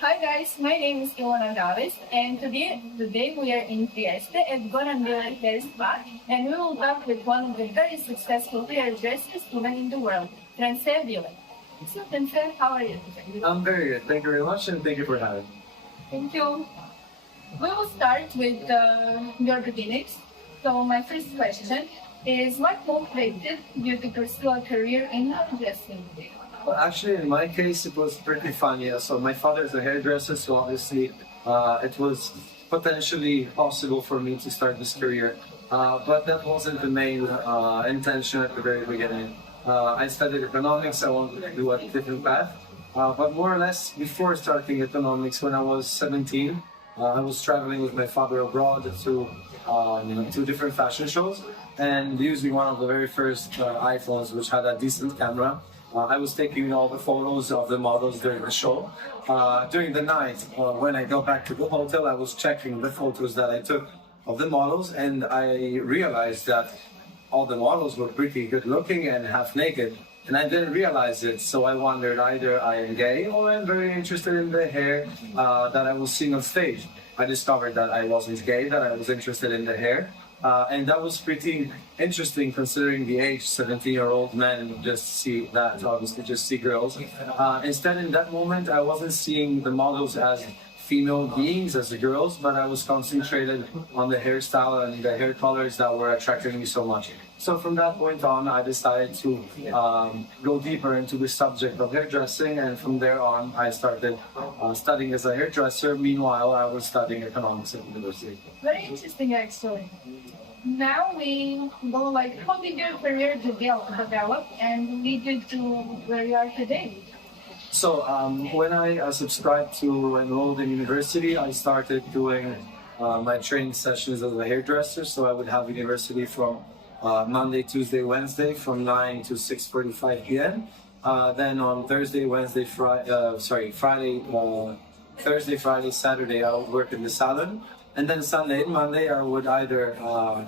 Hi guys, my name is Ilona Gavez and today we are in Trieste at Goran Viler Hair SPA and we will talk with one of the very successful hairdressers even in the world, Franceom Viler. So Franceom, how are you today? I'm very good. Thank you very much, and thank you for having me. Thank you. We will start with your beginnings. So my first question is what motivated you to pursue a career in hairdressing? Well, actually, in my case, it was pretty funny. So my father is a hairdresser, so obviously it was potentially possible for me to start this career. But that wasn't the main intention at the very beginning. I studied economics. I wanted to do a different path. But more or less, before starting economics, when I was 17, I was traveling with my father abroad to different fashion shows and using one of the very first iPhones, which had a decent camera. I was taking all the photos of the models during the show. During the night, when I got back to the hotel, I was checking the photos that I took of the models, and I realized that all the models were pretty good looking and half naked. And I didn't realize it, so I wondered either I am gay or I'm very interested in the hair that I was seeing on stage. I discovered that I wasn't gay, that I was interested in the hair. And that was pretty interesting considering the age. 17-year-old men just see that, obviously just see girls. Instead, in that moment, I wasn't seeing the models as female beings, as the girls, but I was concentrated on the hairstyle and the hair colors that were attracting me so much. So from that point on, I decided to go deeper into the subject of hairdressing, and from there on, I started studying as a hairdresser. Meanwhile, I was studying economics at university. Very interesting actually. Now we go like, how did your career develop and lead you to where you are today? So when I subscribed to enrolled in university, I started doing my training sessions as a hairdresser. So I would have university from Monday, Tuesday, Wednesday from 9 to 6:45 p.m. Then on Thursday, Wednesday, Friday, Thursday, Friday, Saturday, I would work in the salon. And then Sunday and Monday, I would either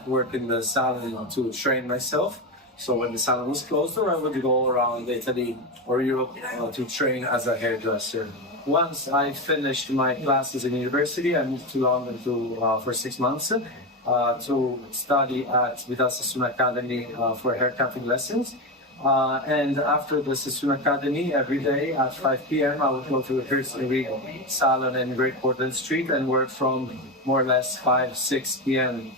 work in the salon to train myself. So when the salon was closed, or I would go around Italy or Europe to train as a hairdresser. Once I finished my classes in university, I moved to London for 6 months to study at the Sassoon Academy for hair cutting lessons. And after the Sassoon Academy, every day at 5 p.m. I would go to the Trst salon in Great Portland Street and work from more or less 6 p.m.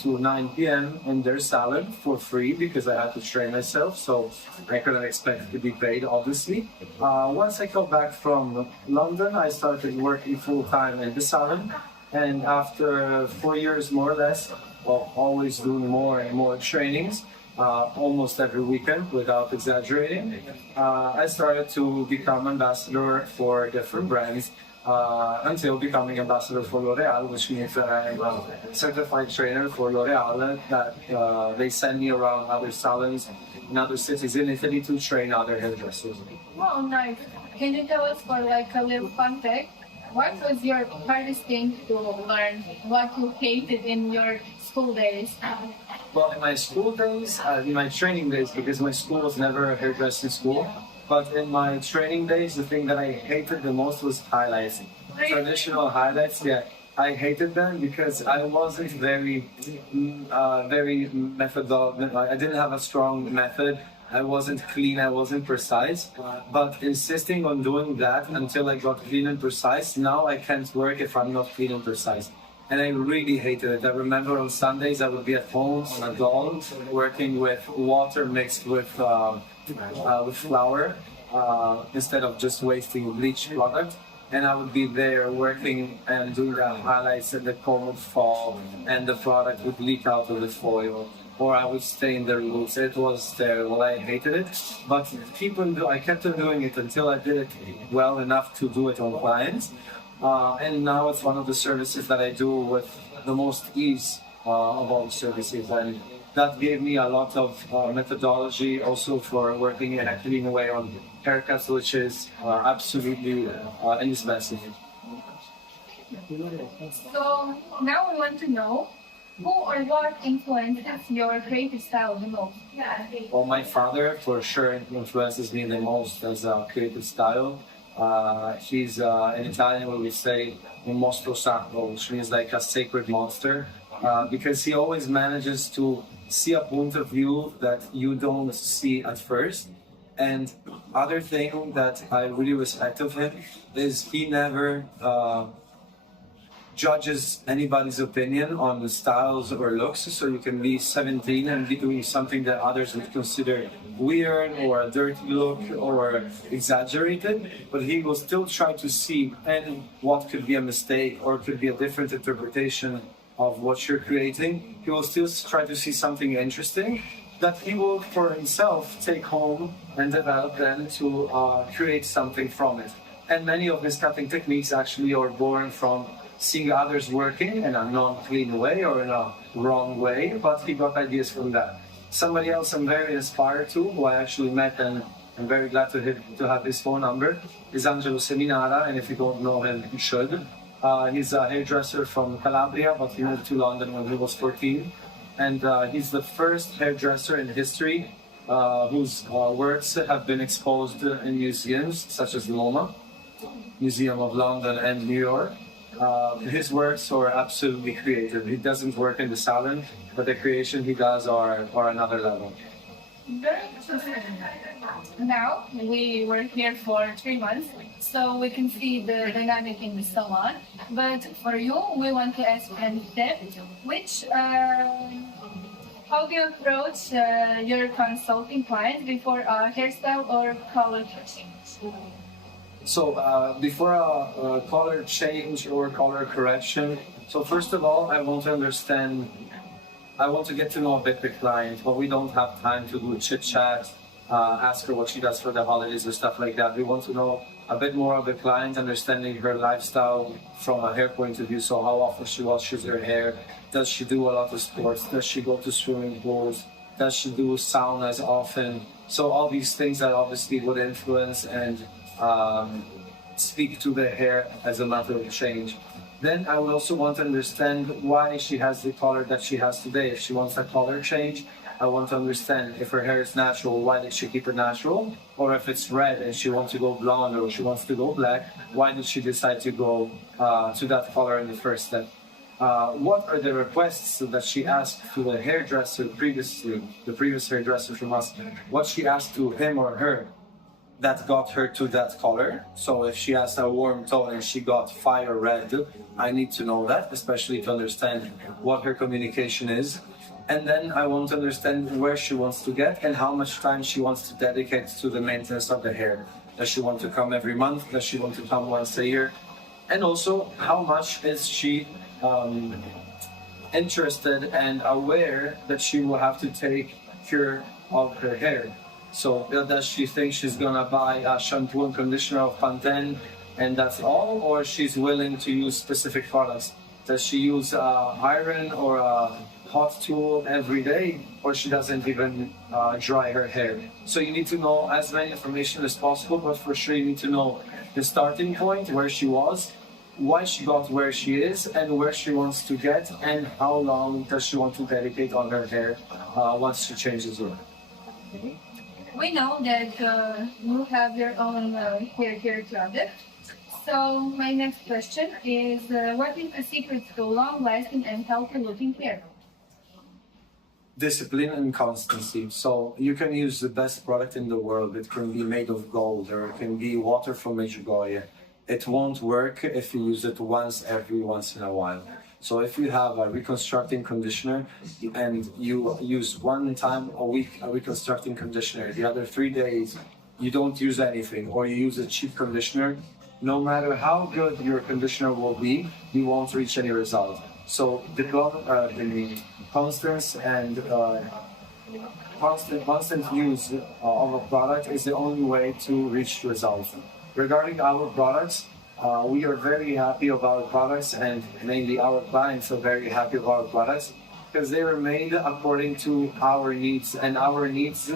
To 9 p.m. in their salon for free because I had to train myself, so I couldn't expect to be paid, obviously. Once I got back from London, I started working full-time in the salon, and after 4 years more or less, of always doing more and more trainings, almost every weekend without exaggerating, I started to become ambassador for different brands. Until becoming ambassador for L'Oreal, which means that I'm a certified trainer for L'Oreal, that they send me around other salons in other cities in Italy to train other hairdressers. Wow, nice. Can you tell us for like a little fun fact, what was your hardest thing to learn? What you hated in your school days? Well, in my school days, in my training days, because my school was never a hairdressing school, but in my training days, the thing that I hated the most was highlights. Traditional highlights, yeah. I hated them because I wasn't very methodological. I didn't have a strong method. I wasn't clean, I wasn't precise. But insisting on doing that until I got clean and precise, now I can't work if I'm not clean and precise. And I really hated it. I remember on Sundays I would be at home on a doll working with water mixed with flour instead of just wasting bleach product. And I would be there working and doing the highlights, and the comb would fall and the product would leak out of the foil, or I would stain the roots. It was terrible. I hated it, but I kept on doing it until I did it well enough to do it on clients. And now it's one of the services that I do with the most ease of all the services, and that gave me a lot of methodology also for working in a clean way on haircuts, which is absolutely indispensable. So now we want to know who or what influences your creative style the most? Well, my father for sure influences me the most as a creative style. He's in Italian we would say un mostro sacro, which means like a sacred monster, because he always manages to see a point of view that you don't see at first. And other thing that I really respect of him is he never judges anybody's opinion on the styles or looks. So you can be 17 and be doing something that others would consider weird or a dirty look or exaggerated, but he will still try to see and what could be a mistake or could be a different interpretation of what you're creating. He will still try to see something interesting that he will for himself take home and develop then to create something from it. And many of his cutting techniques actually are born from seeing others working in a non-clean way or in a wrong way, but he got ideas from that. Somebody else I'm very inspired to, who I actually met and I'm very glad to have his phone number, is Angelo Seminara, and if you don't know him, you should. He's a hairdresser from Calabria, but he moved to London when he was 14. And he's the first hairdresser in history whose works have been exposed in museums such as the MoMA, Museum of London and New York. His works are absolutely creative. He doesn't work in the salon, but the creation he does are another level. Now, we were here for 3 months, so we can see the dynamic in the salon. But for you, we want to ask instead, how do you approach your consulting clients before a hairstyle or color change? So before a color change or color correction, so first of all, I want to get to know a bit the client, but we don't have time to do chit chat, ask her what she does for the holidays or stuff like that. We want to know a bit more of the client, understanding her lifestyle from a hair point of view. So how often she washes her hair, does she do a lot of sports, does she go to swimming pools, does she do saunas often? So all these things that obviously would influence and speak to the hair as a matter of change. Then I would also want to understand why she has the color that she has today. If she wants a color change, I want to understand if her hair is natural, why did she keep it natural? Or if it's red and she wants to go blonde or she wants to go black, why did she decide to go to that color in the first step? What are the requests that she asked to the hairdresser previously, the previous hairdresser from us, what she asked to him or her that got her to that color? So if she asked a warm tone and she got fire red, I need to know that, especially to understand what her communication is. And then I want to understand where she wants to get and how much time she wants to dedicate to the maintenance of the hair. Does she want to come every month? Does she want to come once a year? And also, how much is she interested and aware that she will have to take care of her hair? So does she think she's gonna buy a shampoo and conditioner of Pantene and that's all, or she's willing to use specific products? Does she use iron or a hot tool every day, or she doesn't even dry her hair? So you need to know as many information as possible, but for sure you need to know the starting point, where she was, why she got where she is, and where she wants to get, and how long does she want to dedicate on her hair once she changes it. We know that you have your own hair care project. So my next question is, what is the secret to long-lasting and healthy-looking hair? Discipline and constancy. So you can use the best product in the world. It can be made of gold, or it can be water from Medjugorje. It won't work if you use it once in a while. So if you have a reconstructing conditioner and you use one time a week a reconstructing conditioner, the other 3 days you don't use anything, or you use a cheap conditioner, no matter how good your conditioner will be, you won't reach any result. So the constance and constant use of a product is the only way to reach results. Regarding our products, we are very happy about our products, and mainly our clients are very happy about our products because they were made according to our needs, and our needs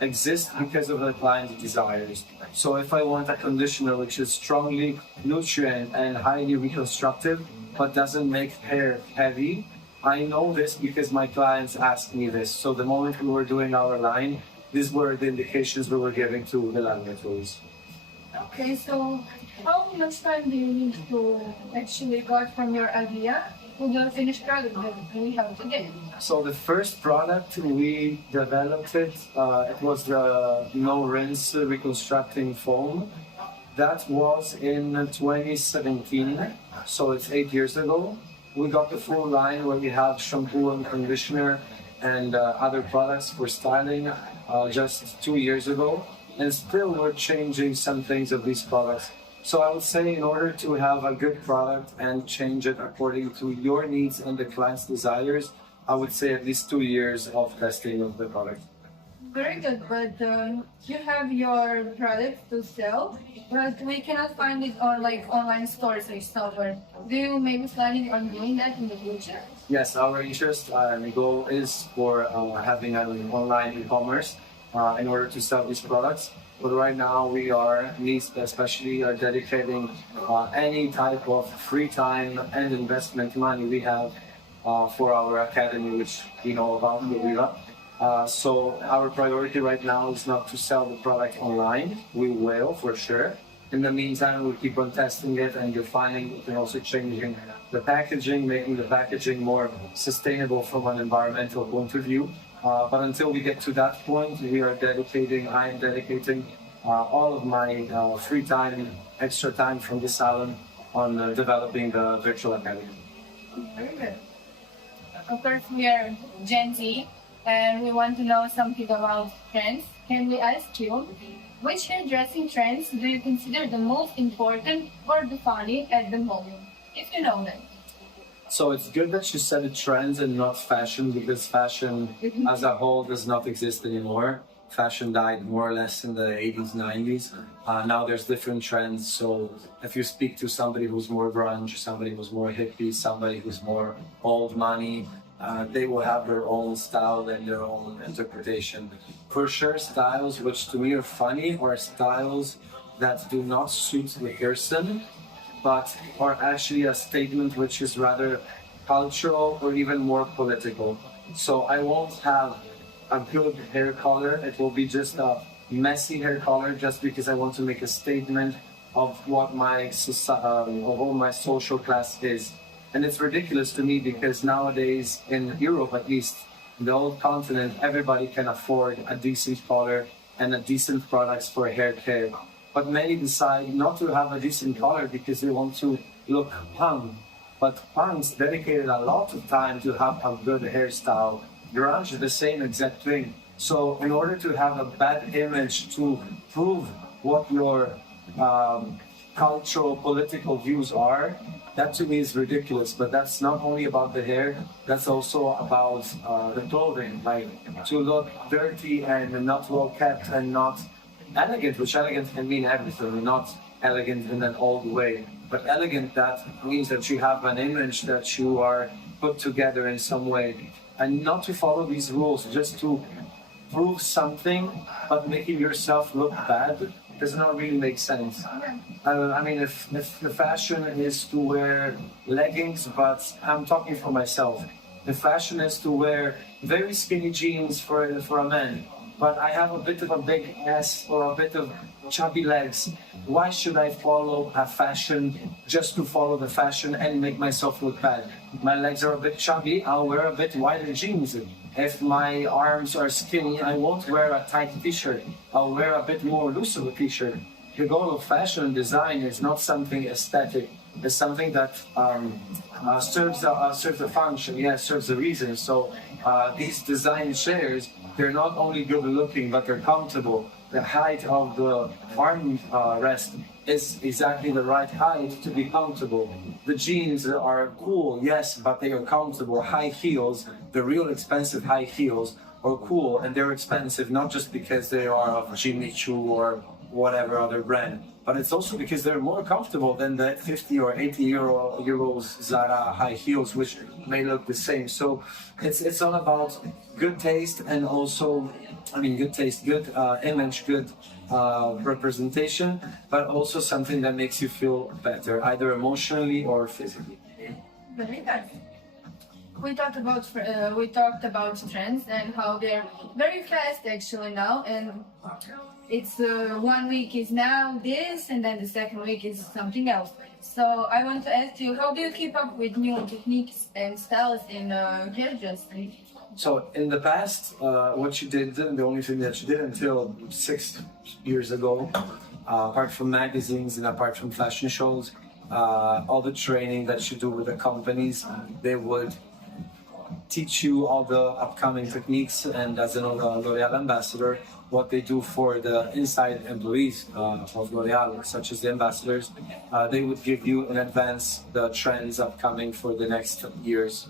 exist because of the client's desires. So if I want a conditioner which is strongly nutrient and highly reconstructive but doesn't make hair heavy, I know this because my clients asked me this. So the moment we were doing our line, these were the indications we were giving to the laboratories. Okay, so how much time do you need to actually go from your idea to the finished product that we have today? So the first product we developed it was the no rinse reconstructing foam. That was in 2017, so it's 8 years ago. We got the full line where we have shampoo and conditioner and other products for styling just 2 years ago. And still we're changing some things of these products. So I would say in order to have a good product and change it according to your needs and the client's desires, I would say at least 2 years of testing of the product. Very good, but you have your product to sell, but we cannot find it on like online stores or somewhere. Do you maybe planning on doing that in the future? Yes, our interest and goal is for having an online e-commerce in order to sell these products. But right now we are, especially are dedicating any type of free time and investment money we have for our academy, which we know about, Vodila. So our priority right now is not to sell the product online. We will, for sure. In the meantime, we'll keep on testing it and refining it and also changing the packaging, making the packaging more sustainable from an environmental point of view. But until we get to that point, I am dedicating all of my free time, extra time from the salon on developing the virtual academy. Very good. Of course, we are Gen Z and we want to know something about trends. Can we ask you, which hairdressing trends do you consider the most important or the funny at the moment, if you know them? So it's good that you said it trends and not fashion, because fashion as a whole does not exist anymore. Fashion died more or less in the 80s, 90s. Now there's different trends. So if you speak to somebody who's more grunge, somebody who's more hippie, somebody who's more old money, they will have their own style and their own interpretation. For sure, styles which to me are funny are styles that do not suit the person, but are actually a statement which is rather cultural or even more political. So I won't have a good hair color, it will be just a messy hair color just because I want to make a statement of what my social class is. And it's ridiculous to me because nowadays, in Europe at least, the old continent, everybody can afford a decent color and a decent products for hair care. But many decide not to have a decent color because they want to look punk. But punks dedicated a lot of time to have a good hairstyle. Grunge is the same exact thing. So in order to have a bad image to prove what your cultural, political views are, that to me is ridiculous. But that's not only about the hair, that's also about the clothing. Like to look dirty and not well kept and not elegant, which elegant can mean everything, not elegant in an old way. But elegant, that means that you have an image that you are put together in some way. And not to follow these rules, just to prove something, but making yourself look bad, does not really make sense. I mean, if the fashion is to wear leggings, but I'm talking for myself, the fashion is to wear very skinny jeans for a man, but I have a bit of a big ass or a bit of chubby legs. Why should I follow a fashion just to follow the fashion and make myself look bad? My legs are a bit chubby, I'll wear a bit wider jeans. If my arms are skinny, I won't wear a tight t-shirt. I'll wear a bit more loose of a t-shirt. The goal of fashion and design is not something aesthetic. It's something that serves a function, serves a reason. So these design chairs, they're not only good looking, but they're comfortable. The height of the arm rest is exactly the right height to be comfortable. The jeans are cool, yes, but they are comfortable. High heels, the real expensive high heels, are cool, and they're expensive not just because they are of Jimmy Choo or whatever other brand, but it's also because they're more comfortable than the 50 or 80 euros Zara high heels, which may look the same. So it's all about good taste and also, good taste, good image, good representation, but also something that makes you feel better, either emotionally or physically. Very good. we talked about trends and how they're very fast actually now, and it's 1 week is now this, and then the second week is something else. So I want to ask you, how do you keep up with new techniques and styles in hairdressing? So in the past, what you did, the only thing that you did until 6 years ago, apart from magazines and apart from fashion shows, all the training that you do with the companies, they would teach you all the upcoming techniques, and as a L'Oreal ambassador, what they do for the inside employees of L'Oreal, such as the ambassadors, they would give you in advance the trends upcoming for the next years,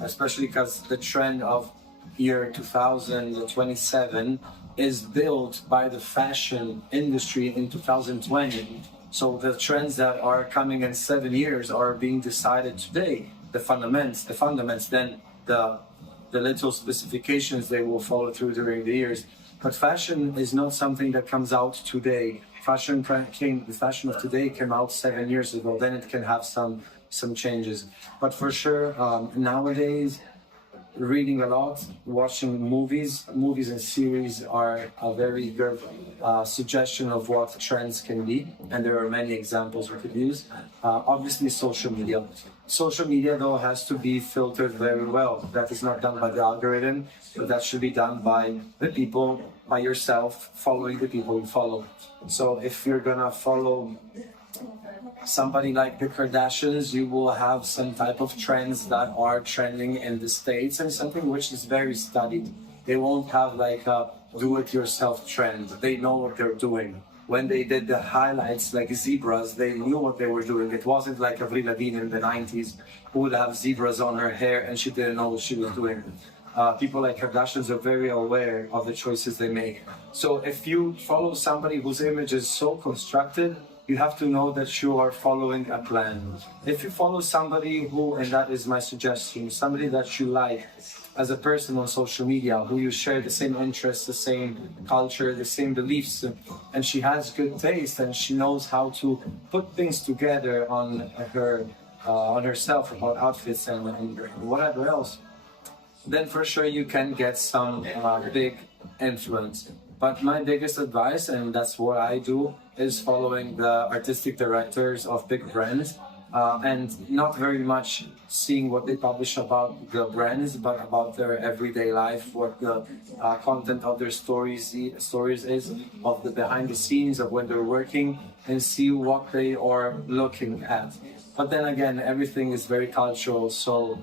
especially because the trend of year 2027 is built by the fashion industry in 2020. So the trends that are coming in 7 years are being decided today. The fundamentals, then the little specifications they will follow through during the years. But fashion is not something that comes out today. The fashion of today came out 7 years ago. Then it can have some changes. But for sure, nowadays, reading a lot, watching movies and series are a very good suggestion of what trends can be, and there are many examples we could use. Obviously, social media. Social media, though, has to be filtered very well. That is not done by the algorithm, but that should be done by the people, by yourself, following the people you follow. So if you're gonna follow somebody like the Kardashians, you will have some type of trends that are trending in the States, and something which is very studied. They won't have like a do-it-yourself trend. They know what they're doing. When they did the highlights like zebras, they knew what they were doing. It wasn't like Avril Lavigne in the 90s who would have zebras on her hair and she didn't know what she was doing. People like Kardashians are very aware of the choices they make. So if you follow somebody whose image is so constructed, you have to know that you are following a plan. If you follow somebody who, and that is my suggestion, somebody that you like as a person on social media, who you share the same interests, the same culture, the same beliefs, and she has good taste and she knows how to put things together on herself, about outfits and whatever else, then for sure you can get some big influence. But my biggest advice, and that's what I do, is following the artistic directors of big brands, and not very much seeing what they publish about the brands, but about their everyday life, what the content of their stories is, of the behind the scenes of when they're working, and see what they are looking at. But then again, everything is very cultural, so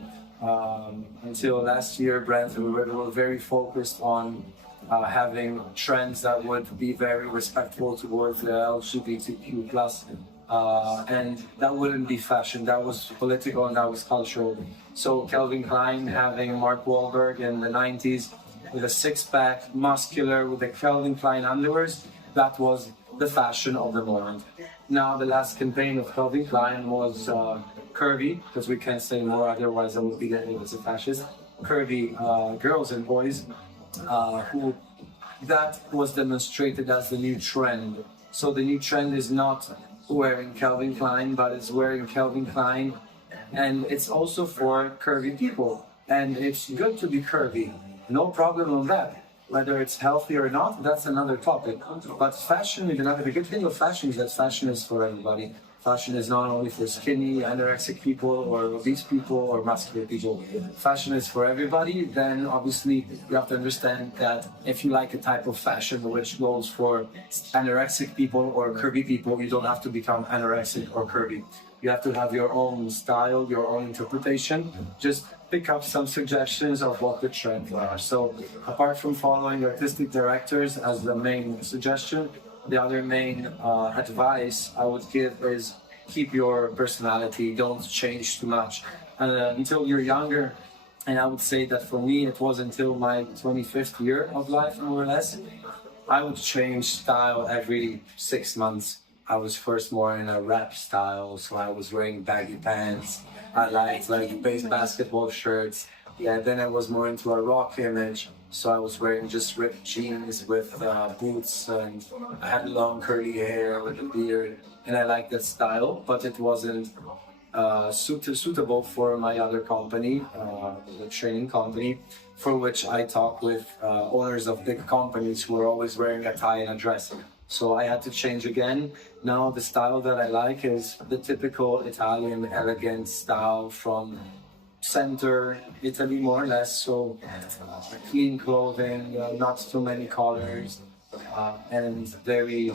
until last year, brands were very focused on having trends that would be very respectful towards the LGBTQ+, and that wouldn't be fashion, that was political and that was cultural. So Calvin Klein having Mark Wahlberg in the 90s with a six-pack, muscular, with the Calvin Klein underwears, that was the fashion of the moment. Now the last campaign of Calvin Klein was curvy, because we can't say more, otherwise I would be labeled as a fascist. Curvy girls and boys, who that was demonstrated as the new trend. So the new trend is not wearing Calvin Klein, but it's wearing Calvin Klein, and it's also for curvy people. And it's good to be curvy, no problem on that. Whether it's healthy or not, that's another topic. But fashion, the good thing of fashion is that fashion is for everybody. Fashion is not only for skinny, anorexic people, or obese people, or muscular people. Fashion is for everybody. Then obviously you have to understand that if you like a type of fashion which goes for anorexic people or curvy people, you don't have to become anorexic or curvy. You have to have your own style, your own interpretation. Just pick up some suggestions of what the trends are. So apart from following artistic directors as the main suggestion, the other main advice I would give is keep your personality, don't change too much until you're younger. And I would say that for me, it was until my 25th year of life, more or less. I would change style every 6 months. I was first more in a rap style, so I was wearing baggy pants. I liked like base basketball shirts. Yeah, then I was more into a rock image. So I was wearing just ripped jeans with boots, and I had long curly hair with a beard, and I liked that style, but it wasn't suitable for my other company, the training company, for which I talk with owners of big companies who are always wearing a tie and a dress. So I had to change again. Now the style that I like is the typical Italian elegant style from center Italy, more or less. So clean clothing, not too many colors, and very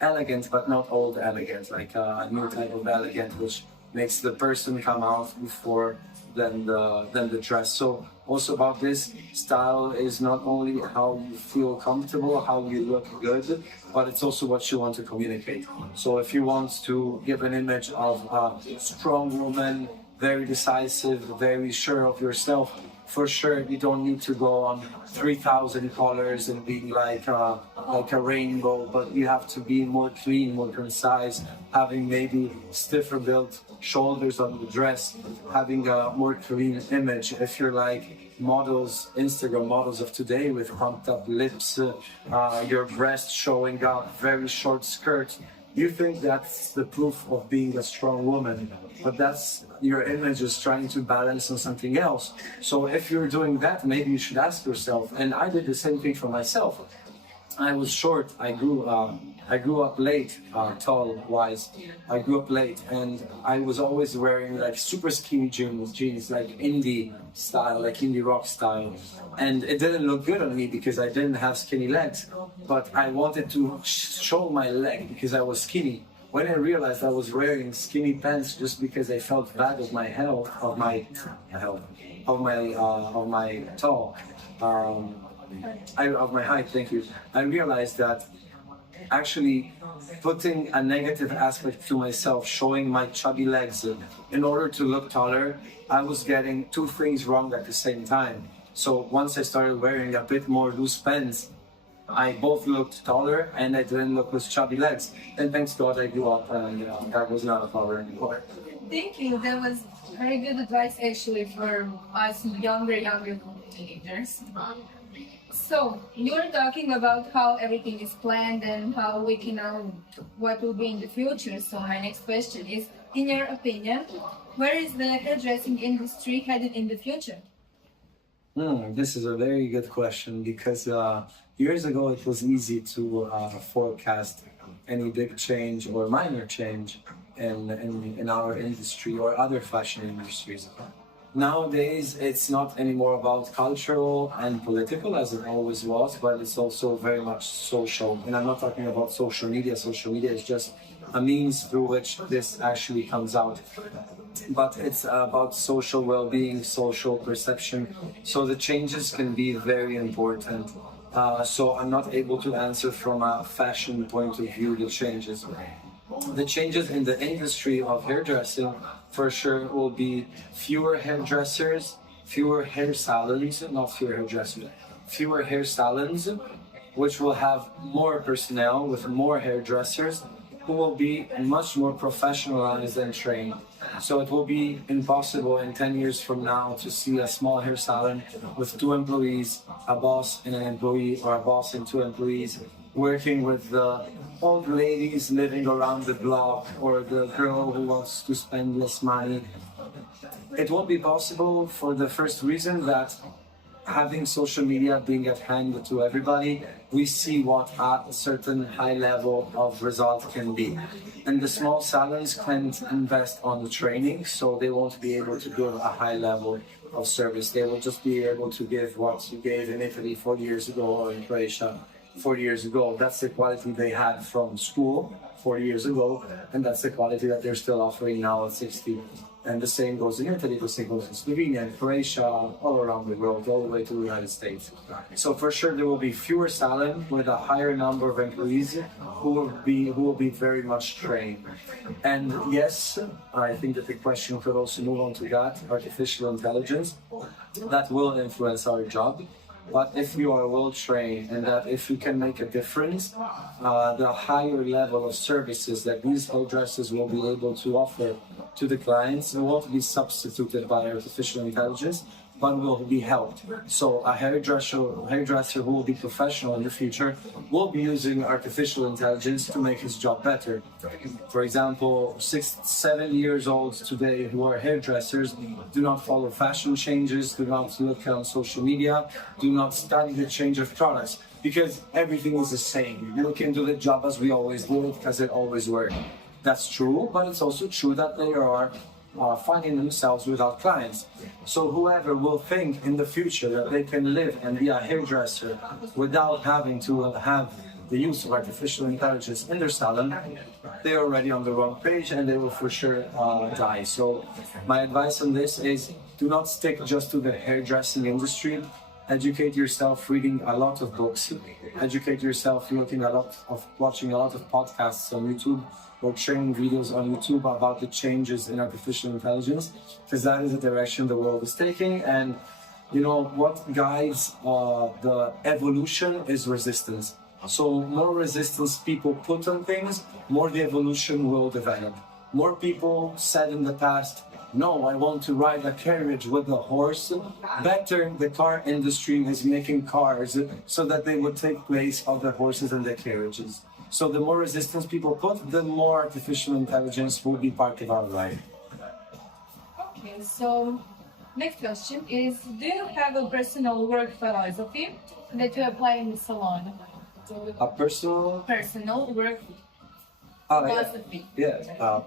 elegant, but not old elegant, like a new type of elegant, which makes the person come out before than the dress. So also about this style is not only how you feel comfortable, how you look good, but it's also what you want to communicate. So if you want to give an image of a strong woman, very decisive, very sure of yourself, for sure you don't need to go on 3,000 colors and being like a rainbow, but you have to be more clean, more concise, having maybe stiffer built shoulders on the dress, having a more clean image. If you're like models, Instagram models of today with pumped up lips, your breast showing up, very short skirt, you think that's the proof of being a strong woman, but that's your image is trying to balance on something else. So if you're doing that, maybe you should ask yourself, and I did the same thing for myself. I was short, I grew up late, tall-wise. I grew up late, and I was always wearing like super skinny jeans, like indie style, like indie rock style. And it didn't look good on me because I didn't have skinny legs, but I wanted to show my leg because I was skinny. When I realized I was wearing skinny pants just because I felt bad of my health, of my tall, of my height, thank you. I realized that actually putting a negative aspect to myself, showing my chubby legs in order to look taller, I was getting two things wrong at the same time. So once I started wearing a bit more loose pants, I both looked taller and I didn't look with chubby legs. And thanks God I grew up and that was not a problem anymore. Thank you. That was very good advice actually for us younger teenagers. So you were talking about how everything is planned and how we can know what will be in the future. So my next question is, in your opinion, where is the hairdressing industry headed in the future? This is a very good question because years ago it was easy to forecast any big change or minor change in our industry or other fashion industries. Nowadays, it's not anymore about cultural and political as it always was, but it's also very much social. And I'm not talking about social media. Social media is just a means through which this actually comes out. But it's about social well-being, social perception. So the changes can be very important. So I'm not able to answer from a fashion point of view the changes. The changes in the industry of hairdressing for sure will be fewer hairdressers, fewer hair salons, not fewer hairdressers, fewer hair salons, which will have more personnel with more hairdressers who will be much more professionalized and trained. So it will be impossible in 10 years from now to see a small hair salon with 2 employees, a boss and an employee, or a boss and 2 employees, working with the old ladies living around the block or the girl who wants to spend less money. It won't be possible for the first reason that having social media being at hand to everybody, we see what a certain high level of result can be. And the small salons can't invest on the training, so they won't be able to give a high level of service. They will just be able to give what you gave in Italy 40 years ago or in Croatia 40 years ago. That's the quality they had from school 40 years ago, and that's the quality that they're still offering now at 60. And the same goes in Italy, the same goes in Slovenia, and Croatia, all around the world, all the way to the United States. So for sure there will be fewer salons with a higher number of employees who will be very much trained. And yes, I think that the question could also move on to that, artificial intelligence, that will influence our job. But if you are well trained and that if you can make a difference, the higher level of services that these hairdressers will be able to offer to the clients won't be substituted by artificial intelligence, but will be helped. So a hairdresser who will be professional in the future will be using artificial intelligence to make his job better. For example, 6, 7 years old today who are hairdressers do not follow fashion changes, do not look on social media, do not study the change of products, because everything is the same. You look into the job as we always do it, because it always worked. That's true, but it's also true that they are finding themselves without clients. So whoever will think in the future that they can live and be a hairdresser without having to have the use of artificial intelligence in their salon, they're already on the wrong page and they will for sure die. So my advice on this is, do not stick just to the hairdressing industry. Educate yourself reading a lot of books. Educate yourself watching a lot of podcasts on YouTube or training videos on YouTube about the changes in artificial intelligence, because that is the direction the world is taking. And you know what guides the evolution is resistance. So more resistance people put on things, more the evolution will develop. More people said in the past, no, I want to ride a carriage with a horse. Better, the car industry is making cars so that they would take place of the horses and the carriages. So the more resistance people put, the more artificial intelligence will be part of our life. Okay, so next question is, do you have a personal work philosophy that you apply in the salon? A personal work philosophy. Yeah.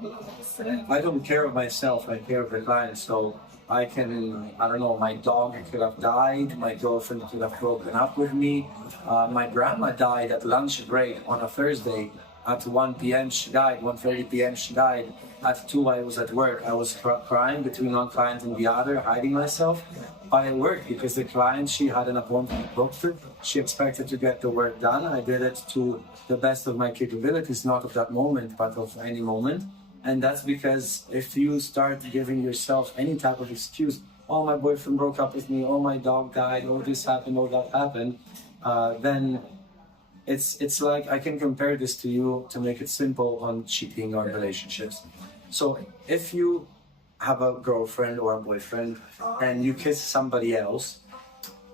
I don't care of myself, I care of the client. So I don't know, my dog could have died, my girlfriend could have broken up with me. My grandma died at lunch break on a Thursday. At 1 p.m. she died, 1:30 p.m. she died. At 2 I was at work. I was crying between one client and the other, hiding myself. But it worked because the client, she had an appointment booked. She expected to get the work done. I did it to the best of my capabilities, not of that moment, but of any moment. And that's because if you start giving yourself any type of excuse, oh, my boyfriend broke up with me, oh, my dog died, oh, this happened, oh, that happened, then it's like, I can compare this to you to make it simple on cheating on relationships. So if you have a girlfriend or a boyfriend and you kiss somebody else,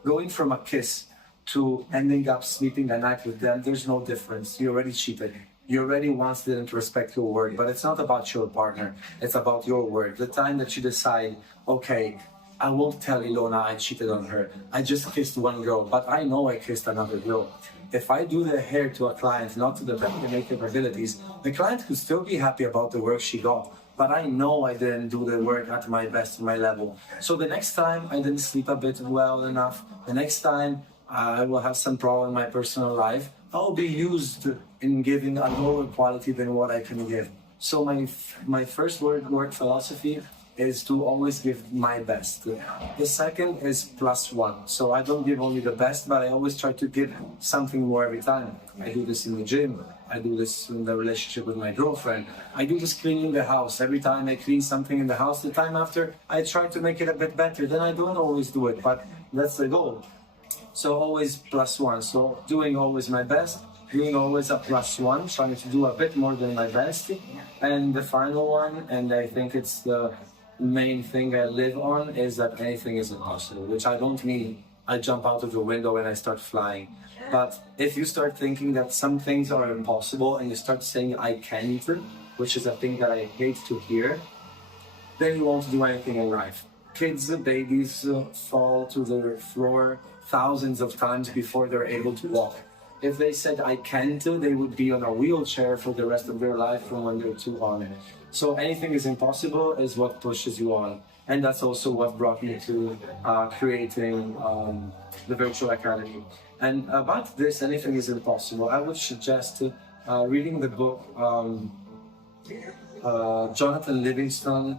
going from a kiss to ending up sleeping the night with them, there's no difference. You already cheated. You already once didn't respect your word, but it's not about your partner. It's about your word. The time that you decide, okay, I won't tell Ilona I cheated on her. I just kissed one girl, but I know I kissed another girl. If I do the hair to a client, not to the best of my capabilities, the client could still be happy about the work she got, but I know I didn't do the work at my best, my level. So the next time I didn't sleep a bit well enough, the next time I will have some problem in my personal life, I'll be used in giving a lower quality than what I can give. So my first work philosophy is to always give my best. The second is +1. So I don't give only the best, but I always try to give something more every time. I do this in the gym. I do this in the relationship with my girlfriend. I do this cleaning the house. Every time I clean something in the house, the time after, I try to make it a bit better. Then I don't always do it, but that's the goal. So always +1. So doing always my best, doing always a +1, trying to do a bit more than my best. And the final one, and I think it's the main thing I live on, is that anything is impossible, which I don't mean I jump out of the window and I start flying. But if you start thinking that some things are impossible and you start saying I can't, which is a thing that I hate to hear, then you won't do anything in life. Kids, babies fall to the floor thousands of times before they're able to walk. If they said I can't, they would be on a wheelchair for the rest of their life from when they're 2 on. So anything is impossible is what pushes you on. And that's also what brought me to creating the Virtual Academy. And about this, anything is impossible, I would suggest reading the book Jonathan Livingston.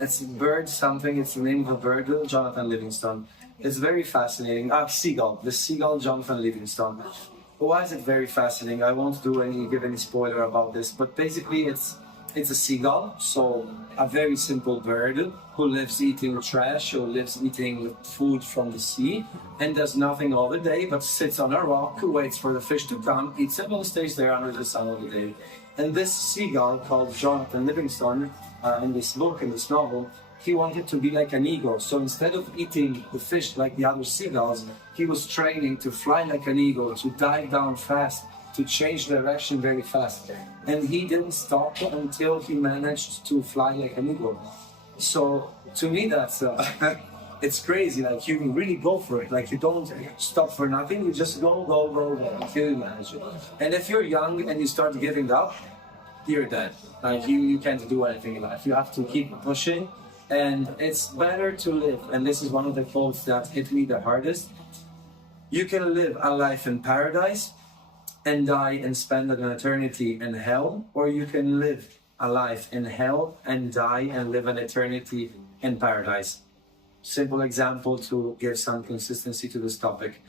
It's bird something, it's the name of a bird, Jonathan Livingston. It's very fascinating. Seagull, the seagull Jonathan Livingston. Why is it very fascinating? I won't give any spoiler about this, but basically it's a seagull, so a very simple bird who lives eating trash or lives eating food from the sea and does nothing all the day but sits on a rock, waits for the fish to come, eats it, and stays there under the sun all the day. And this seagull called Jonathan Livingston, in this book, in this novel, he wanted to be like an eagle. So instead of eating the fish like the other seagulls, he was training to fly like an eagle, to dive down fast, to change direction very fast. And he didn't stop until he managed to fly like an eagle. So to me, that's it's crazy. Like, you really go for it. Like, you don't stop for nothing. You just go until you manage it. And if you're young and you start giving up, you're dead. Like, you can't do anything in life. You have to keep pushing. And it's better to live. And this is one of the quotes that hit me the hardest. You can live a life in paradise and die and spend an eternity in hell, or you can live a life in hell and die and live an eternity in paradise. Simple example to give some consistency to this topic.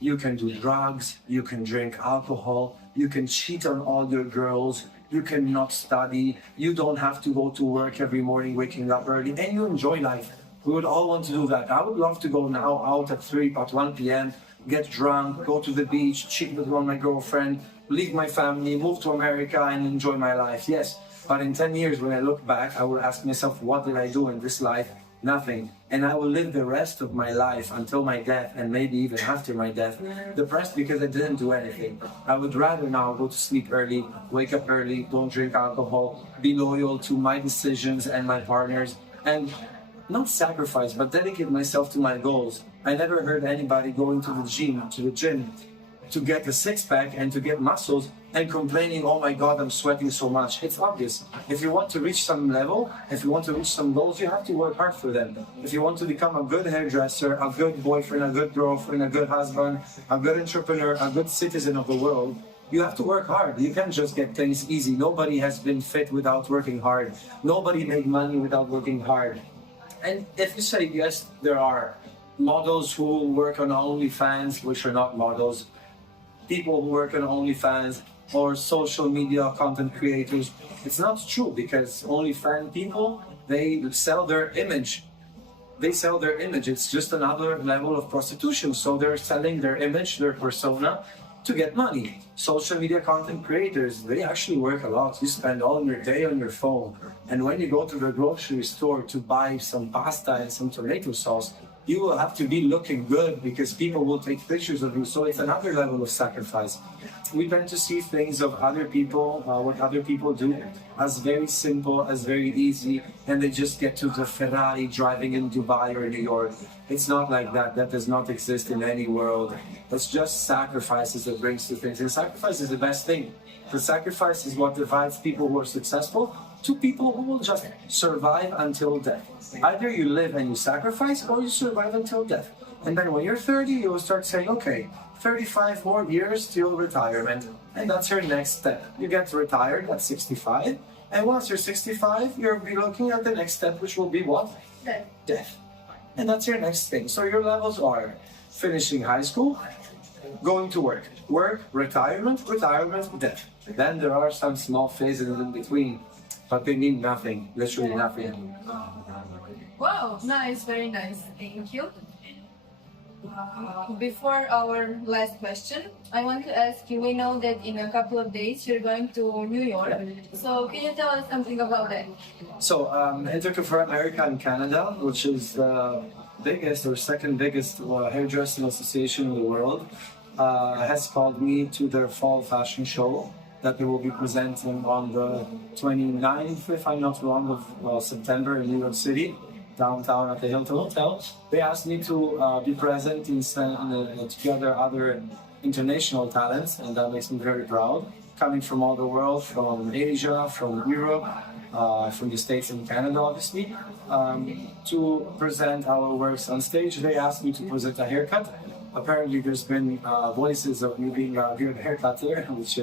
You can do drugs, you can drink alcohol, you can cheat on all your girls, you cannot study, you don't have to go to work every morning waking up early, and you enjoy life. We would all want to do that. I would love to go now out at 1 p.m, get drunk, go to the beach, cheat with my girlfriend, leave my family, move to America and enjoy my life. Yes, but in 10 years when I look back, I will ask myself, what did I do in this life? Nothing. And I will live the rest of my life until my death, and maybe even after my death, depressed because I didn't do anything. I would rather now go to sleep early, wake up early, don't drink alcohol, be loyal to my decisions and my partners, and not sacrifice, but dedicate myself to my goals. I never heard anybody going to the gym to get a six-pack and to get muscles and complaining, oh my God, I'm sweating so much. It's obvious. If you want to reach some level, if you want to reach some goals, you have to work hard for them. If you want to become a good hairdresser, a good boyfriend, a good girlfriend, a good husband, a good entrepreneur, a good citizen of the world, you have to work hard. You can't just get things easy. Nobody has been fit without working hard. Nobody made money without working hard. And if you say, yes, there are models who work on OnlyFans, which are not models, people who work on OnlyFans, or social media content creators, it's not true, because OnlyFans people, they sell their image. They sell their image. It's just another level of prostitution. So they're selling their image, their persona, to get money. Social media content creators, they actually work a lot. You spend all your day on your phone. And when you go to the grocery store to buy some pasta and some tomato sauce, you will have to be looking good because people will take pictures of you. So it's another level of sacrifice. We tend to see things of other people, what other people do, as very simple, as very easy, and they just get to the Ferrari driving in Dubai or New York. It's not like that. That does not exist in any world. It's just sacrifices that brings to things. And sacrifice is the best thing. The sacrifice is what divides people who are successful to people who will just survive until death. Either you live and you sacrifice, or you survive until death. And then when you're 30, you will start saying, okay, 35 more years till retirement. And that's your next step. You get retired at 65. And once you're 65, you'll be looking at the next step, which will be what? Death. And that's your next thing. So your levels are finishing high school, going to work, retirement, death. Then there are some small phases in between, but they mean nothing, literally nothing. Wow, nice, very nice. Thank you. Before our last question, I want to ask you, we know that in a couple of days you're going to New York. So can you tell us something about that? So Intervju for America and Canada, which is the biggest or second biggest hairdressing association in the world, has called me to their fall fashion show that they will be presenting on the 29th, if I'm not wrong, of September in New York City, downtown at the Hilton Hotel. They asked me to be present in together other international talents, and that makes me very proud. Coming from all the world, from Asia, from Europe, from the States and Canada, obviously, to present our works on stage. They asked me to present a haircut. Apparently, there's been voices of me being a good haircutter, which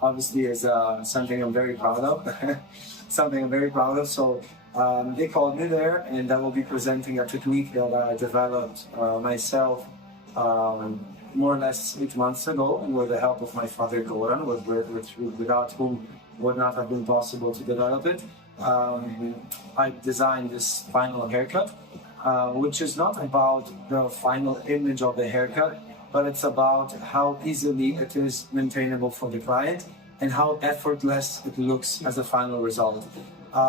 obviously is something I'm very proud of. So they called me there, and I will be presenting a technique that I developed myself more or less 8 months ago, and with the help of my father Goran, without whom would not have been possible to develop it. I designed this final haircut, which is not about the final image of the haircut, but it's about how easily it is maintainable for the client and how effortless it looks as a final result.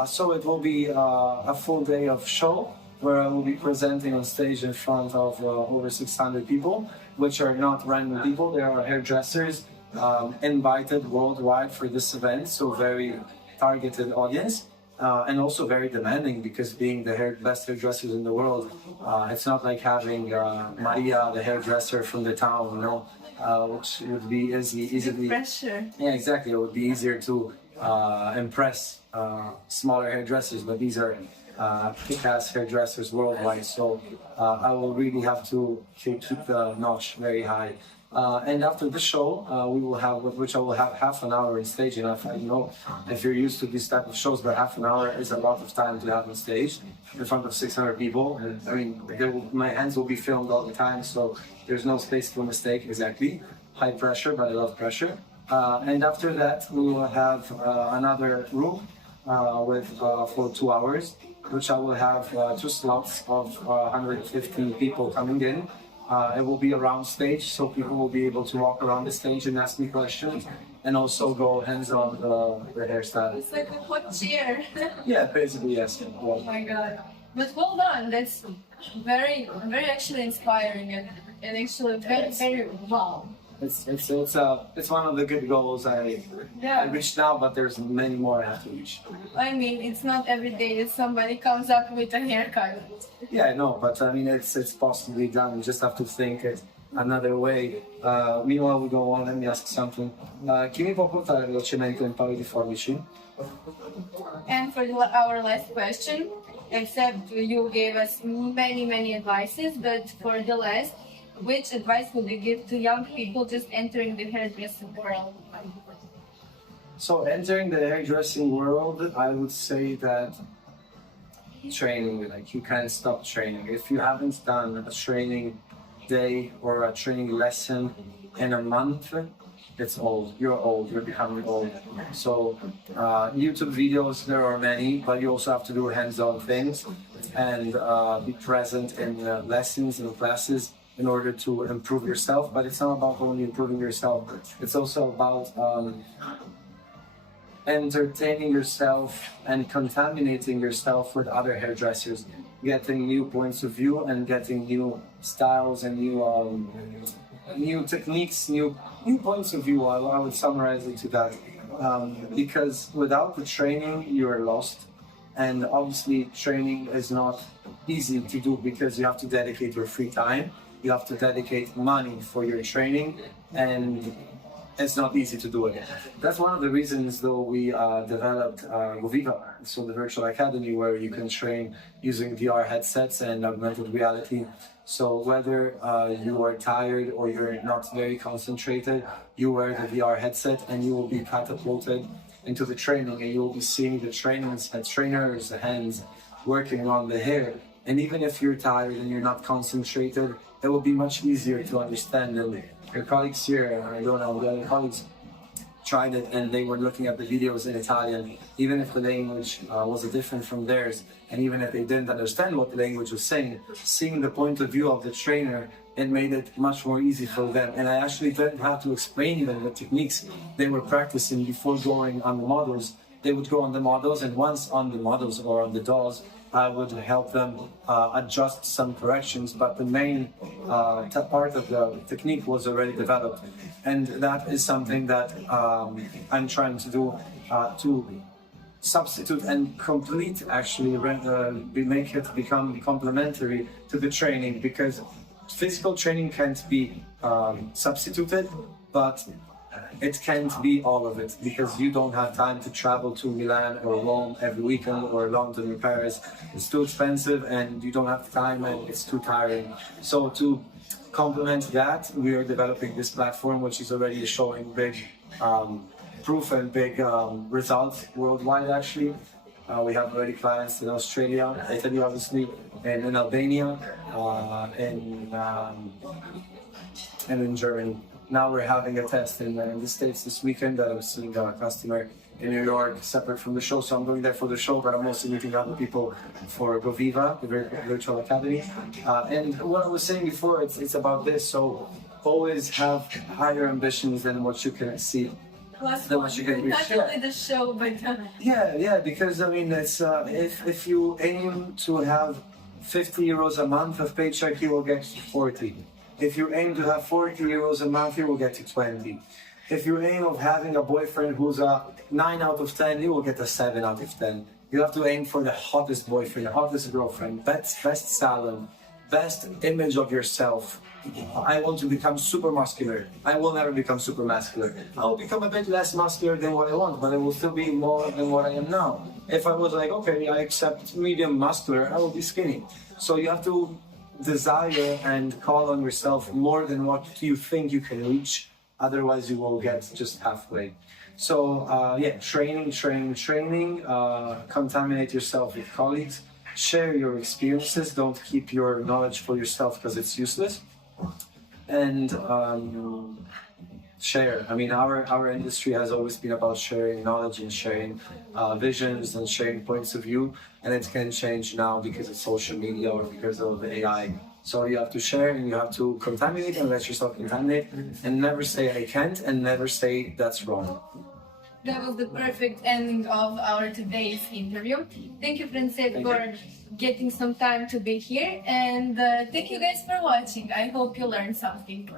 So it will be a full day of show where I will be presenting on stage in front of over 600 people, which are not random people. They are hairdressers invited worldwide for this event, so very targeted audience. And also very demanding, because being the best hairdressers in the world, it's not like having Maria, the hairdresser from the town, you know, which would be easily. Pressure. Yeah, exactly. It would be easier to impress smaller hairdressers, but these are kick-ass hairdressers worldwide. So I will really have to keep the notch very high. And after the show, we will have, which I will have half an hour on stage. And I don't know if you're used to this type of shows, but half an hour is a lot of time to have on stage in front of 600 people. And I mean, my hands will be filmed all the time, so there's no space for mistake. Exactly, high pressure, but I love pressure. And after that, we will have another room for 2 hours, which I will have 2 slots of 115 people coming in. It will be a round stage, so people will be able to walk around the stage and ask me questions, and also go hands-on the hairstyle. It's like a hot chair. Yeah, basically, yes. Oh my god. But well done. That's very actually inspiring and actually very wow. It's one of the good goals I reached now, but there's many more I have to reach. I mean, it's not every day that somebody comes up with a haircut. Yeah, I know, but I mean, it's possibly done. You just have to think it another way. Meanwhile, we go on. Let me ask something. Chi mi può portare velocemente un paio di forbici? And for our last question, except you gave us many advices, but for the last, which advice would you give to young people just entering the hairdressing world? So entering the hairdressing world, I would say that training, like you can't stop training. If you haven't done a training day or a training lesson in a month, it's old. You're becoming old. So YouTube videos, there are many, but you also have to do hands-on things and be present in lessons and classes in order to improve yourself. But it's not about only improving yourself, it's also about entertaining yourself and contaminating yourself with other hairdressers, getting new points of view and getting new styles and new techniques, new points of view. I would summarize it to that, because without the training you're lost. And obviously training is not easy to do, because you have to dedicate your free time, you have to dedicate money for your training, and it's not easy to do it. That's one of the reasons, though, we developed Vodila, so the virtual academy where you can train using VR headsets and augmented reality. So whether you are tired or you're not very concentrated, you wear the VR headset and you will be catapulted into the training, and you will be seeing the trainers' hands working on the hair. And even if you're tired and you're not concentrated, it will be much easier to understand. And your colleagues here, Ilona, the other colleagues, tried it and they were looking at the videos in Italian, even if the language was different from theirs, and even if they didn't understand what the language was saying, seeing the point of view of the trainer, it made it much more easy for them. And I actually didn't have to explain them the techniques they were practicing before going on the models. They would go on the models, and once on the models or on the dolls, I would help them adjust some corrections, but the main part of the technique was already developed. And that is something that I'm trying to do to substitute and complete, actually, make it become complementary to the training, because physical training can't be substituted, but it can't be all of it, because you don't have time to travel to Milan or Rome every weekend, or London or Paris. It's too expensive and you don't have time and it's too tiring. So to complement that, we are developing this platform, which is already showing big proof and big results worldwide, actually. We have already clients in Australia, Italy obviously, and in Albania, and in Germany. Now we're having a test in the States this weekend. I'm seeing a customer in New York, separate from the show, so I'm going there for the show, but I'm also meeting other people for Goviva, the virtual academy. And what I was saying before, it's about this, so always have higher ambitions than what you can exceed. Last That one. much you can Not reach, yeah. only the show, but Yeah, because I mean, it's if you aim to have 50 euros a month of paycheck, you will get to 40. If you aim to have 40 euros a month, you will get to 20. If you aim of having a boyfriend who's a 9 out of 10, you will get a 7 out of 10. You have to aim for the hottest boyfriend, the hottest girlfriend, best salon, best image of yourself. I want to become super muscular. I will never become super muscular. I will become a bit less muscular than what I want, but I will still be more than what I am now. If I was like, okay, I accept medium muscular, I will be skinny. So you have to desire and call on yourself more than what you think you can reach. Otherwise, you will get just halfway. So yeah, training. Contaminate yourself with colleagues. Share your experiences. Don't keep your knowledge for yourself because it's useless. And share. I mean, our industry has always been about sharing knowledge and sharing visions and sharing points of view. And it can change now because of social media or because of AI. So you have to share and you have to contaminate and let yourself contaminate and never say I can't and never say that's wrong. that was the perfect ending of our today's interview. Thank you, Francesc, for getting some time to be here. And thank you guys for watching. I hope you learned something.